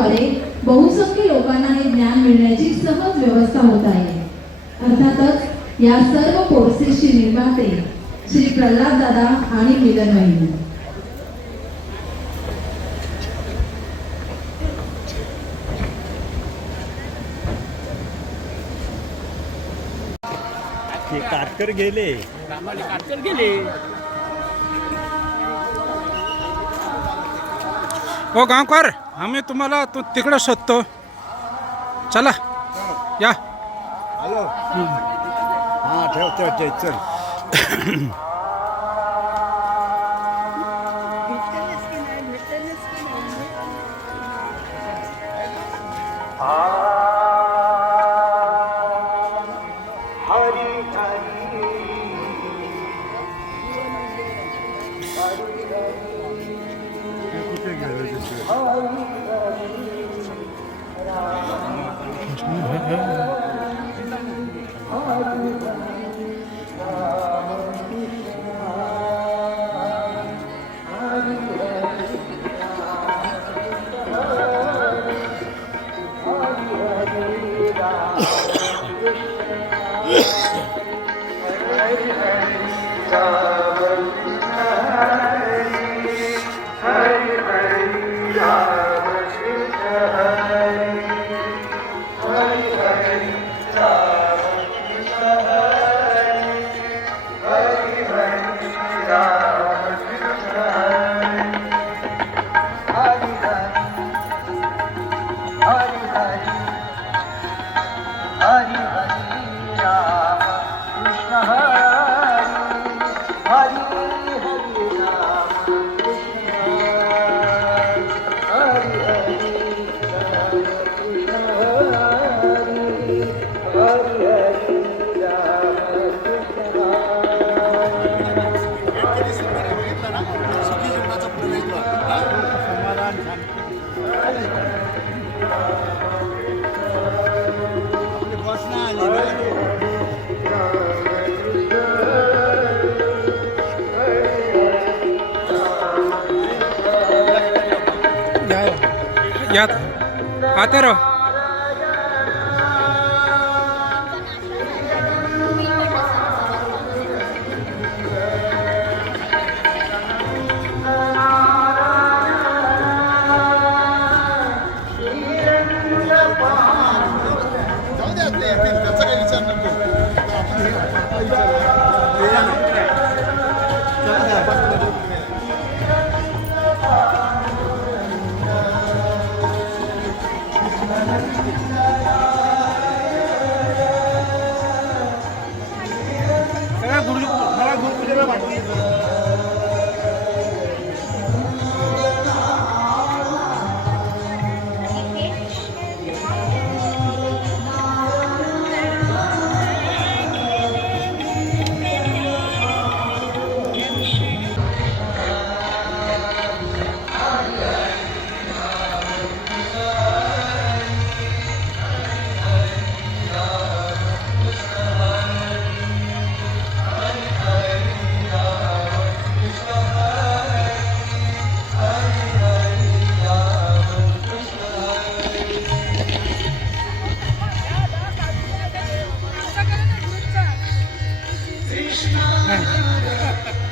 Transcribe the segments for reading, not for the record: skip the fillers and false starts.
माध्यमाद्वारे बहुसंख्य लोकांना हे ज्ञान मिळण्याची सहज व्यवस्था होत आहे। अर्थातच या सर्व कोर्सेसचे निर्माते श्री प्रल्हाद दादा आणि मिलन वहिनी। काटकर गेले हो गावकर, आम्ही तुम्हाला तिकडे शोधतो, चला या। हॅलो हां ठेवतो चल। यात आते रहो।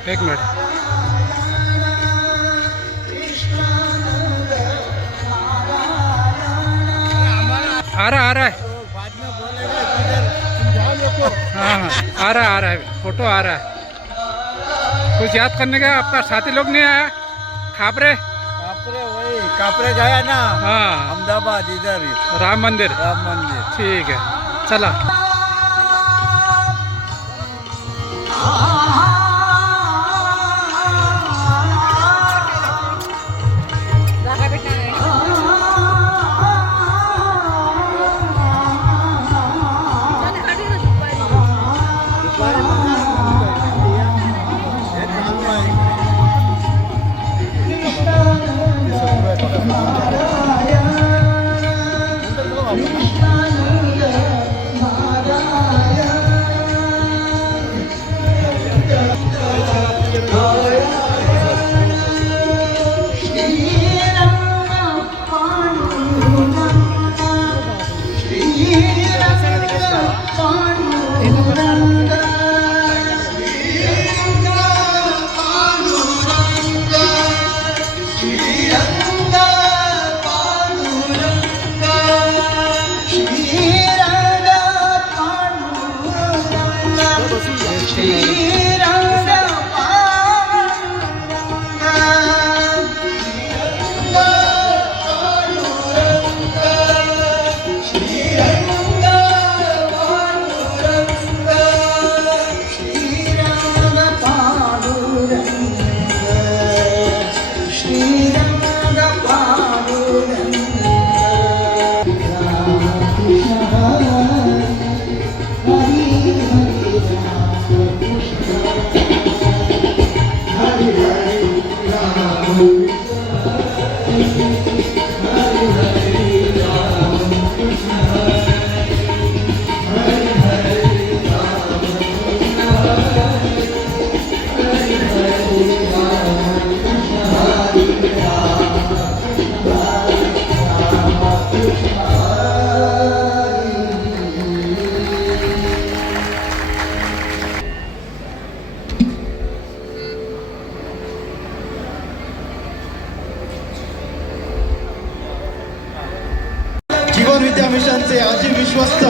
एक मिनट, आ रहा है। हाँ हाँ आ रहा है, फोटो आ रहा है। कुछ याद करने का आपका साथी लोग नहीं आया? खापरे वही कापरे गया ना। हाँ अहमदाबाद, इधर राम मंदिर। ठीक है, चला। जीवन विद्या मिशनचे आजी विश्वस्त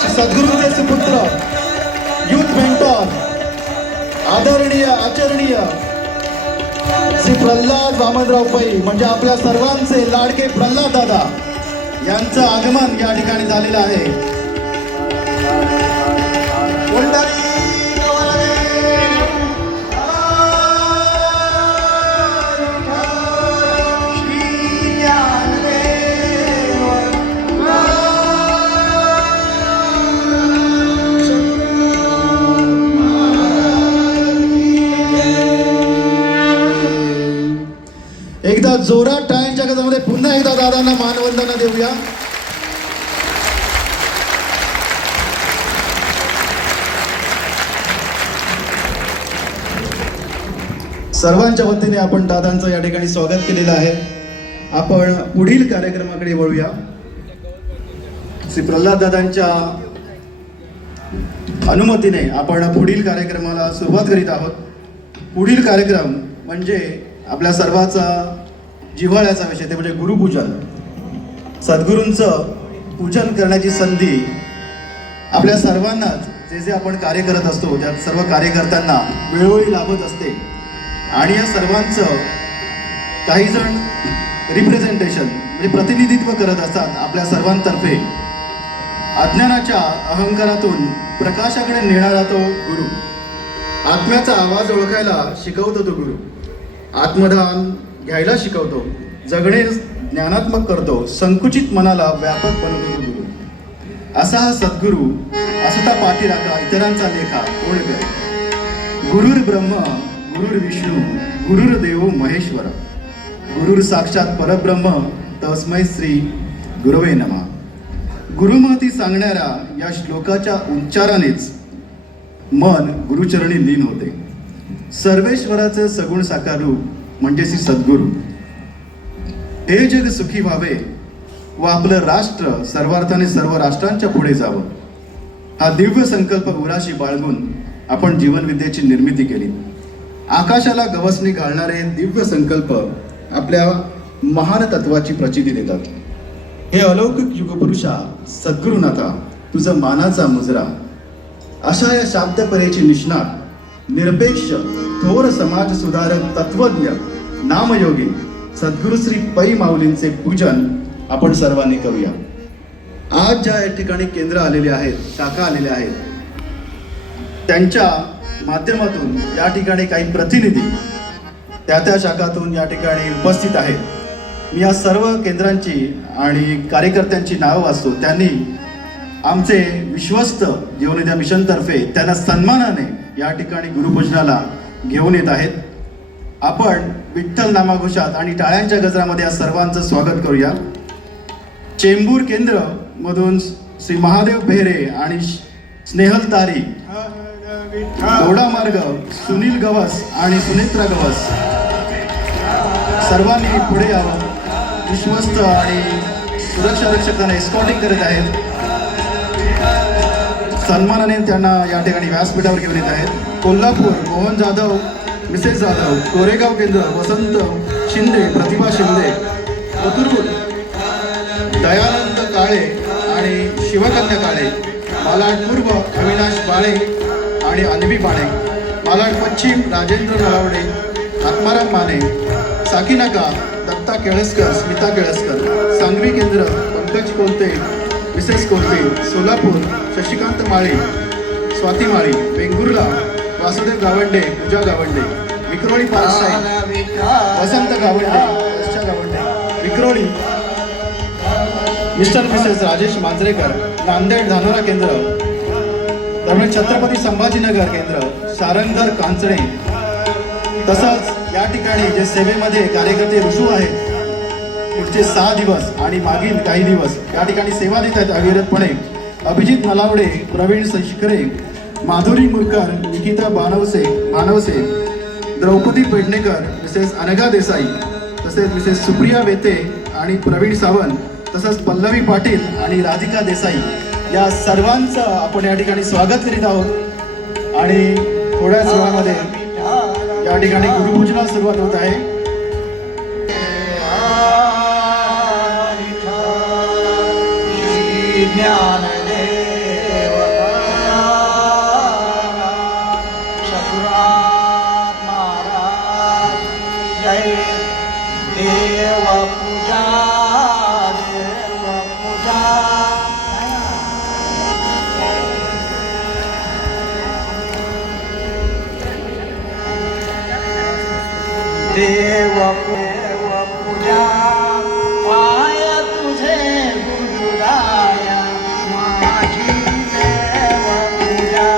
श्री सद्गुरूंचे सुपुत्र युथ मेंटॉर आदरणीय आचरणीय श्री प्रल्हाद वामनराव पै म्हणजे आपल्या सर्वांचे लाडके प्रल्हाद दादा यांचं आगमन या ठिकाणी झालेलं आहे. एकदा जोरात टाळ्यांच्या गजरामध्ये पुन्हा एकदा दादांना मानवंदना देऊया. सर्वांच्या वतीने आपण दादांचं या ठिकाणी स्वागत केलेलं आहे. आपण पुढील कार्यक्रमाकडे वळूया. श्री प्रल्हाद दादांच्या अनुमतीने आपण पुढील कार्यक्रमाला सुरुवात करीत आहोत. पुढील कार्यक्रम म्हणजे आपल्या सर्वाचा जिव्हाळ्याचा विषय ते म्हणजे गुरुपूजन. सद्गुरूंचं पूजन करण्याची संधी आपल्या सर्वांनाच जे जे आपण कार्य करत असतो त्या सर्व कार्यकर्त्यांना वेळोवेळी लाभत असते. आणि या सर्वांचं काही जण रिप्रेझेंटेशन म्हणजे प्रतिनिधित्व करत असतात आपल्या सर्वांतर्फे. अज्ञानाच्या अहंकारातून प्रकाशाकडे नेणारा तो गुरु, आत्म्याचा आवाज ओळखायला शिकवतो तो गुरु, आत्मदान घ्यायला शिकवतो, जगणे ज्ञानात्मक करतो, संकुचित मनाला व्यापक बनवतो तो गुरु. असा हा सद्गुरू असता पाठीराखा इतरांचा लेखा कोण करे. गुरुर ब्रह्म गुरुर विष्णू गुरुर देव महेश्वर गुरुर साक्षात परब्रह्म तस्मै श्री गुरवे नमः. गुरुमहती सांगणाऱ्या या श्लोकाच्या उच्चारानेच मन गुरुचरणी लीन होते. सर्वेश्वराचे सगुण साकार रूप म्हणजे श्री सद्गुरू. हे जग सुखी व्हावे व आपलं राष्ट्र सर्वार्थाने सर्व राष्ट्रांच्या पुढे जावं हा दिव्य संकल्प उराशी बाळगून आपण जीवनविद्येची निर्मिती केली. आकाशाला गवसणी घालणारे दिव्य संकल्प आपल्या महान तत्वाची प्रचिती देतात. हे अलौकिक युगपुरुषा सद्गुरुनाथा तुझं मानाचा मुजरा. अशा या शाब्दपरेची निष्णात निरपेक्ष थोर समाज सुधारक तत्वज्ञ नामयोगी सद्गुरु श्री पै माऊलींचे पूजन आपण सर्वांनी करूया. आज ज्या या ठिकाणी केंद्र आलेले आहेत, शाखा आलेल्या आहेत, त्यांच्या माध्यमातून या ठिकाणी काही प्रतिनिधी त्या त्या शाखातून या ठिकाणी उपस्थित आहेत. मी या सर्व केंद्रांची आणि कार्यकर्त्यांची नावं वाचतो. त्यांनी आमचे विश्वस्त जीवनविद्या मिशनतर्फे त्यांना सन्मानाने या ठिकाणी गुरुपूजनाला घेऊन येत आहेत. आपण विठ्ठल नामाघोषात आणि टाळ्यांच्या गजरामध्ये या सर्वांचं स्वागत करूया. चेंबूर केंद्र मधून श्री महादेव बेहरे आणि स्नेहल तारी, दोडा मार्ग सुनील गवस आणि सुनेत्रा गवस सर्वांनी पुढे यावं. विश्वस्त आणि सुरक्षा रक्षकांना एस्कॉर्टिंग करत आहेत. सन्मानाने त्यांना या ठिकाणी व्यासपीठावर घेऊन येत आहेत. कोल्हापूर मोहन जाधव, मिसेस जाधव, कोरेगाव केंद्र वसंत शिंदे, प्रतिभा शिंदे, कोथरूड दयानंद काळे आणि शिवकन्या काळे, मालाड पूर्व अविनाश बाळे आणि अन्वी बाणे, मालाड पश्चिम राजेंद्र नलावडे, आत्माराम माने, साकीनाका दत्ता केळसकर, स्मिता केळसकर, सांगवी केंद्र पंकज कोलते, मिसेस कोलते, सोलापूर शशिकांत माळी, स्वाती माळी, वेंगुर्ला वासुदेव गावंडे, पूजा गावंडे, विक्रोळी पारसाई, वसंत गावंडे, वर्षा गावंडे, विक्रोळी मिस्टर मिसेस राजेश मांजरेकर, नांदेड धानोरा केंद्र, दरम्यान छत्रपती संभाजीनगर केंद्र, सारंगधर कांचणे. तसंच या ठिकाणी जे सेवेमध्ये कार्यकर्ते रुजू आहेत पुढचे 6 दिवस आणि मागील काही दिवस या ठिकाणी सेवा देत आहेत अविरतपणे. अभिजित नलावडे, प्रवीण शिखरे, माधुरी मुरकर, निकिता भानवसे, द्रौपदी पेडणेकर, मिसेस अनघा देसाई, तसेच मिसेस सुप्रिया वेते आणि प्रवीण सावंत, तसंच पल्लवी पाटील आणि राधिका देसाई या सर्वांचं आपण या ठिकाणी स्वागत करीत आहोत. आणि थोड्याच वेळामध्ये या ठिकाणी गुरुपूजनाला सुरुवात होत आहे. देव पूजा पाय तुझे गुरुराया माझी देव पूजा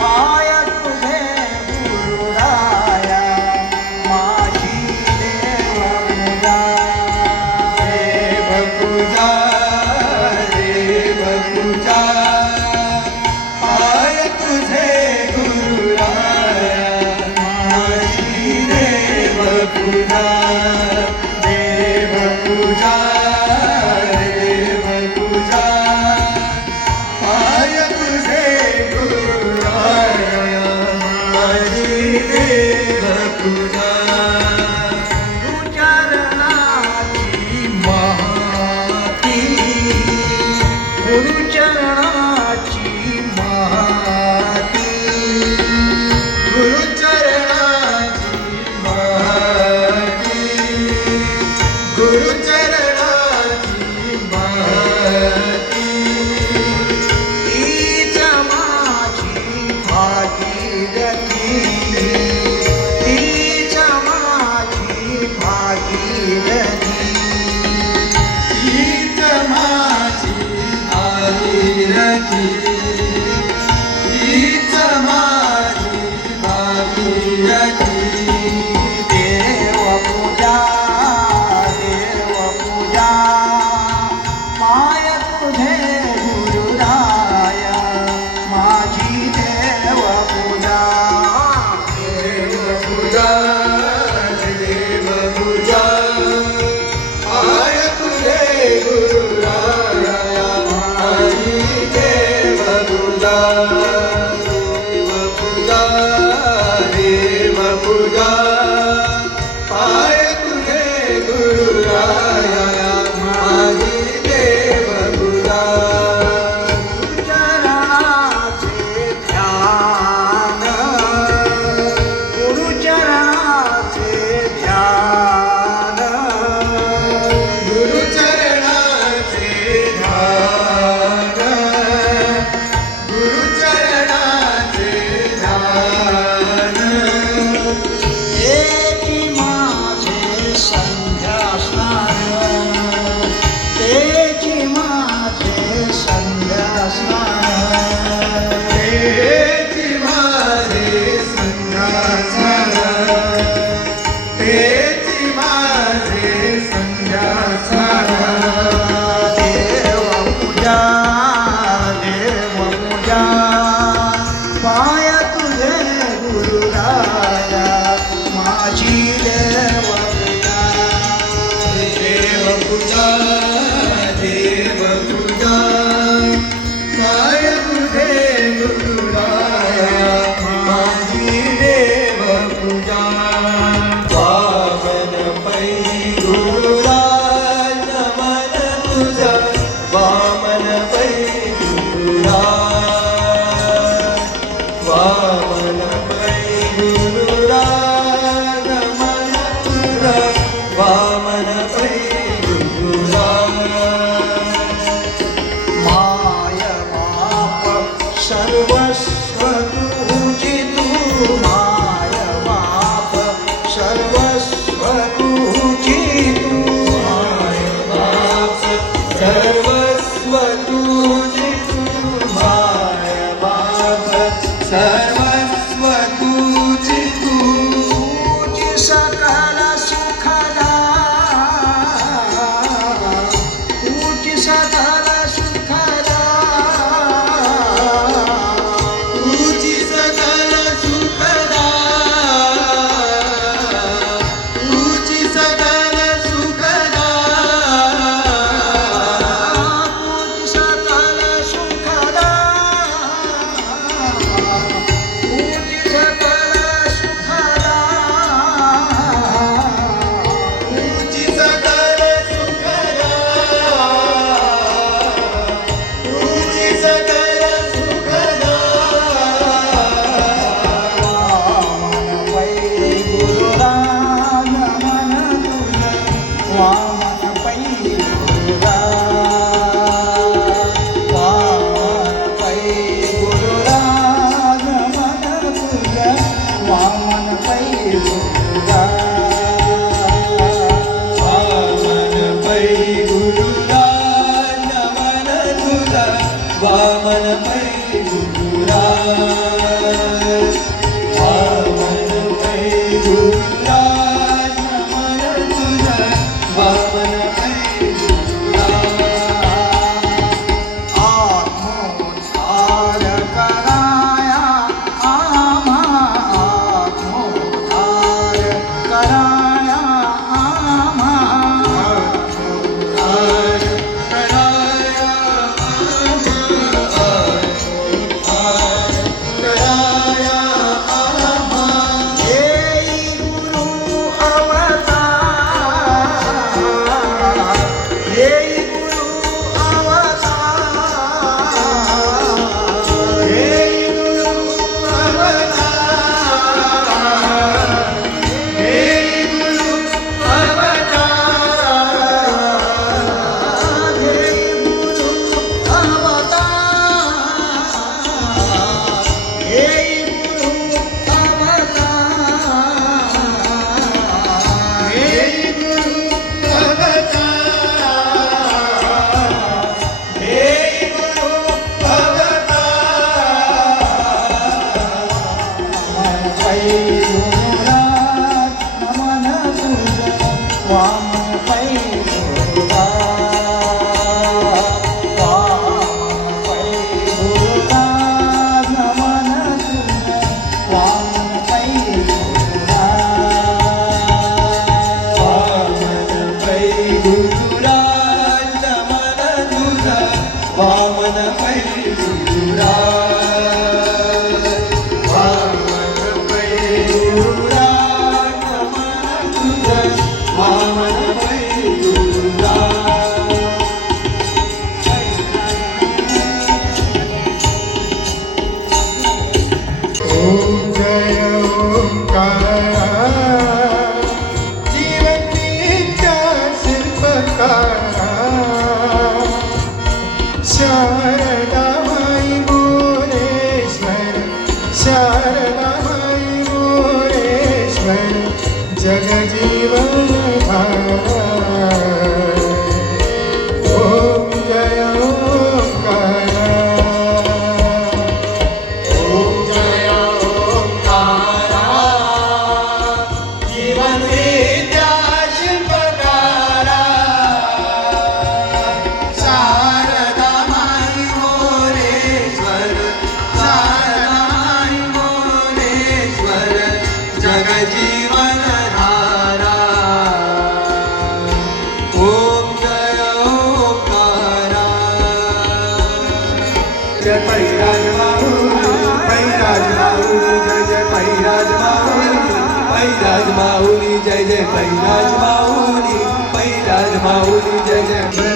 पाय तुझे गुरुराया माझी देव पूजा देव पूजा वामन पै गुरुराज वामन पै गुरुराज नमन तुझा वामन पै गुरुराज वामन पै गुरुराज नमन तुझा वामन पै गुरुराज आत्मोद्धार कराया आम्हा आत्मोद्धार कराया आम्हा येई गुरु अवतार येई गुरु अवतार येई गुरु अवतार येई गुरु अवतार येई गुरु अवतार येई गुरु अवतार येई गुरु अवतार येई गुरु अवतार वामन पै गुरुराज वामन पै गुरुराज नमन तुझा वामन पै गुरुराज वामन पै गुरुराज नमन तुझा वामन पै गुरुराज वामन पै गुरुराज नमन तुझा वामन पै गुरुराज ओम जय ओंकारा जीवनीच्या शिल्पकारा शारदा माई मोरेश्वर शारदा माई मोरेश्वर जगजीवन धारा ओम जय ओंकारा ओम जय ओंकारा जीवन विद्या शिल्पकारा शारदा माई मोरेश्वर शारदा माई मोरेश्वर जगजीवन धारा ओम जय ओंकारा जय पैराज माऊली पैराज माऊली जय जय पैराज माऊली पैराज माऊली जय जय पैराज माऊली पैराज माऊली जय जय